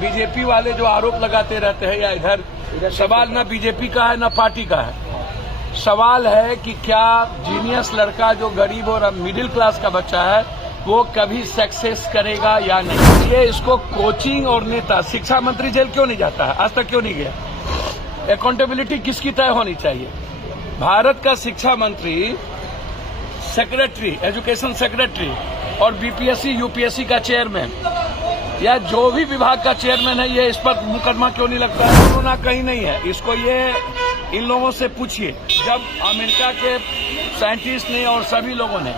BJP वाले जो आरोप लगाते रहते हैं या इधर सवाल न बीजेपी का है न पार्टी का है। सवाल है कि क्या जीनियस लड़का जो गरीब और मिडिल क्लास का बच्चा है वो कभी सक्सेस करेगा या नहीं। ये इसको कोचिंग और नेता, शिक्षा मंत्री जेल क्यों नहीं जाता है, आज तक क्यों नहीं गया। अकाउंटेबिलिटी किसकी तय होनी चाहिए। भारत का शिक्षा मंत्री, सेक्रेटरी, एजुकेशन सेक्रेटरी और बीपीएससी यूपीएससी का चेयरमैन या जो भी विभाग का चेयरमैन है, ये इस पर मुकदमा क्यों नहीं लगता है। कोरोना कहीं नहीं है, इसको ये इन लोगों से पूछिए। जब अमेरिका के साइंटिस्ट ने और सभी लोगों ने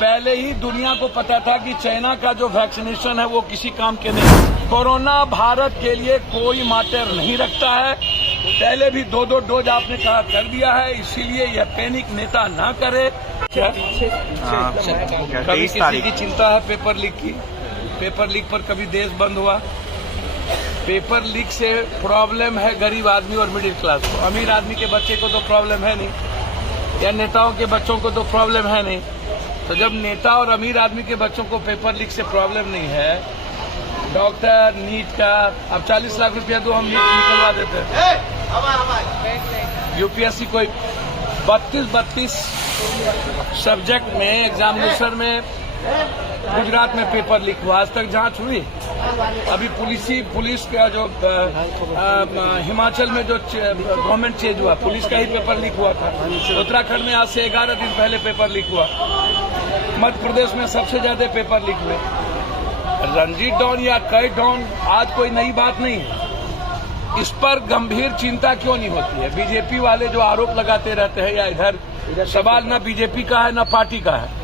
पहले ही दुनिया को पता था कि चाइना का जो वैक्सीनेशन है वो किसी काम के नहीं। कोरोना भारत के लिए कोई माटर नहीं रखता है। पहले भी 2-2 डोज आपने कहा कर दिया है, इसीलिए यह पैनिक नेता ना करे। क्या कभी किसी की चिंता है पेपर लीक की? पेपर लीक पर कभी देश बंद हुआ? पेपर लीक से प्रॉब्लम है गरीब आदमी और मिडिल क्लास को। अमीर आदमी के बच्चे को तो प्रॉब्लम है नहीं, या नेताओं के बच्चों को तो प्रॉब्लम है नहीं। तो जब नेता और अमीर आदमी के बच्चों को पेपर लीक से प्रॉब्लम नहीं है, डॉक्टर नीट का अब 40 लाख रुपया दो, हम नीट निकलवा देते हैं। यूपीएससी कोई 32 सब्जेक्ट में एग्जामिनेशन में गुजरात में पेपर लीक हुआ, आज तक जांच हुई। अभी पुलिस का जो हिमाचल में जो गवर्नमेंट चेंज हुआ, पुलिस का ही पेपर लीक हुआ था। उत्तराखंड में आज से 11 दिन पहले पेपर लीक हुआ। मध्य प्रदेश में सबसे ज्यादा पेपर लीक हुए। रणजीत डॉन या कई डॉन आज कोई नई बात नहीं है। इस पर गंभीर चिंता क्यों नहीं होती है। बीजेपी वाले जो आरोप लगाते रहते हैं या इधर सवाल न बीजेपी का है न पार्टी का है।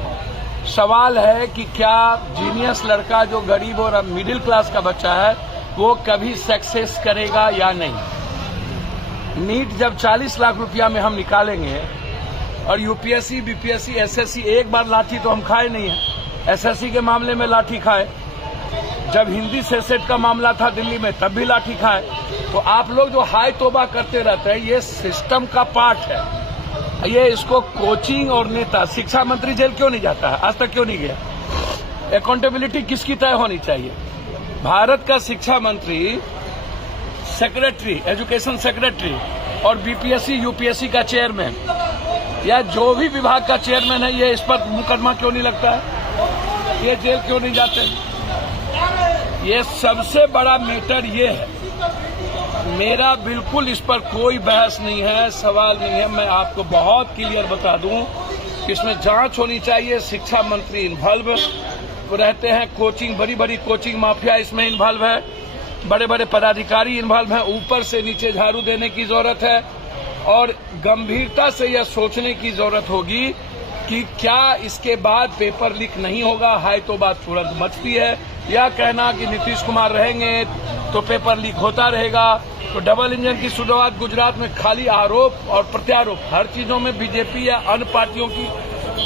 सवाल है कि क्या जीनियस लड़का जो गरीब और मिडिल क्लास का बच्चा है वो कभी सक्सेस करेगा या नहीं। नीट जब 40 लाख रुपया में हम निकालेंगे और यूपीएससी, बीपीएससी, एसएससी, एक बार लाठी तो हम खाए नहीं है। एसएससी के मामले में लाठी खाए, जब हिंदी सेट का मामला था दिल्ली में तब भी लाठी खाए। तो आप लोग जो हाय तोबा करते रहते हैं, ये सिस्टम का पार्ट है। ये इसको कोचिंग और नेता, शिक्षा मंत्री जेल क्यों नहीं जाता है, आज तक क्यों नहीं गया। अकाउंटेबिलिटी किसकी तय होनी चाहिए। भारत का शिक्षा मंत्री, सेक्रेटरी, एजुकेशन सेक्रेटरी और बीपीएससी यूपीएससी का चेयरमैन या जो भी विभाग का चेयरमैन है, ये इस पर मुकदमा क्यों नहीं लगता है, ये जेल क्यों नहीं जाते। ये सबसे बड़ा मैटर ये है। मेरा बिल्कुल इस पर कोई बहस नहीं है, सवाल नहीं है। मैं आपको बहुत क्लियर बता दूं कि इसमें जांच होनी चाहिए। शिक्षा मंत्री इन्वॉल्व रहते हैं, कोचिंग, बड़ी बड़ी कोचिंग माफिया इसमें इन्वॉल्व है, बड़े बड़े पदाधिकारी इन्वॉल्व हैं। ऊपर से नीचे झाड़ू देने की जरूरत है और गंभीरता से यह सोचने की जरूरत होगी कि क्या इसके बाद पेपर लीक नहीं होगा। हाय तो बात तुरंत मचती है, या कहना कि नीतीश कुमार रहेंगे तो पेपर लीक होता रहेगा। तो डबल इंजन की शुरुआत गुजरात में खाली आरोप और प्रत्यारोप, हर चीजों में बीजेपी या अन्य पार्टियों की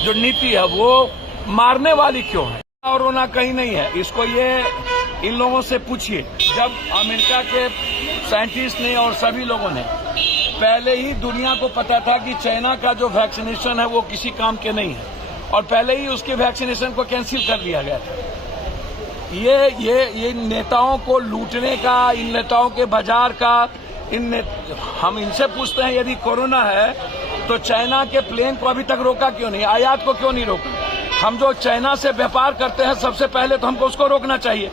जो नीति है वो मारने वाली क्यों है। कोरोना कहीं नहीं है, इसको ये इन लोगों से पूछिए। जब अमेरिका के साइंटिस्ट ने और सभी लोगों ने पहले ही दुनिया को पता था कि चाइना का जो वैक्सीनेशन है वो किसी काम के नहीं है और पहले ही उसके वैक्सीनेशन को कैंसिल कर दिया गया था। ये नेताओं को लूटने का, इन नेताओं के बाजार का, हम इनसे पूछते हैं यदि कोरोना है तो चाइना के प्लेन को अभी तक रोका क्यों नहीं, आयात को क्यों नहीं रोका। हम जो चाइना से व्यापार करते हैं सबसे पहले तो हमको उसको रोकना चाहिए।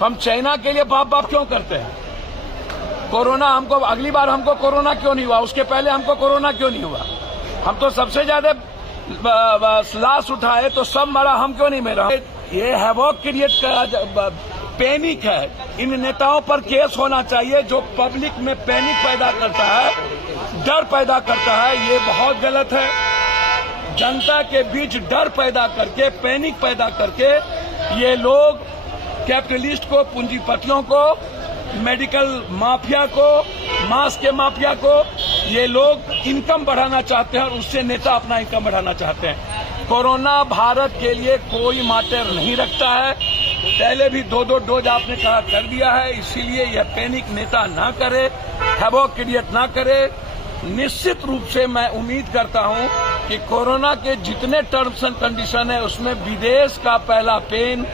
हम चाइना के लिए बाप बाप क्यों करते हैं। कोरोना हमको, अगली बार हमको कोरोना क्यों नहीं हुआ, उसके पहले हमको कोरोना क्यों नहीं हुआ। हम तो सबसे ज्यादा लाश उठाए तो सब मरा, हम क्यों नहीं मरा। ये हैवॉक क्रिएट का पैनिक है। इन नेताओं पर केस होना चाहिए जो पब्लिक में पैनिक पैदा करता है, डर पैदा करता है। ये बहुत गलत है। जनता के बीच डर पैदा करके, पैनिक पैदा करके ये लोग कैपिटलिस्ट को, पूंजीपतियों को, मेडिकल माफिया को, मांस के माफिया को, ये लोग इनकम बढ़ाना चाहते हैं और उससे नेता अपना इनकम बढ़ाना चाहते हैं। कोरोना भारत के लिए कोई माटर नहीं रखता है। पहले भी 2-2 डोज आपने कहा कर दिया है, इसीलिए यह पैनिक नेता ना करे, हैवॉक क्रिएट ना करे। निश्चित रूप से मैं उम्मीद करता हूं कि कोरोना के जितने टर्म्स एंड कंडीशन है उसमें विदेश का पहला पेन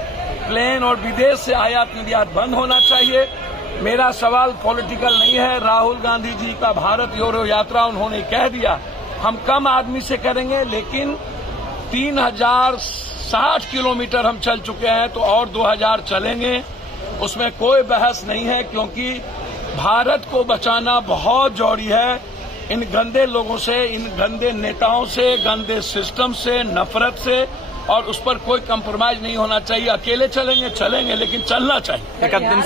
प्लेन और विदेश से आयात निर्यात बंद होना चाहिए। मेरा सवाल पॉलिटिकल नहीं है। राहुल गांधी जी का भारत जोड़ो यात्रा उन्होंने कह दिया हम कम आदमी से करेंगे, लेकिन 3060 किलोमीटर हम चल चुके हैं तो और 2000 चलेंगे, उसमें कोई बहस नहीं है, क्योंकि भारत को बचाना बहुत जरूरी है इन गंदे लोगों से, इन गंदे नेताओं से, गंदे सिस्टम से, नफरत से, और उस पर कोई कंप्रोमाइज नहीं होना चाहिए। अकेले चलेंगे लेकिन चलना चाहिए।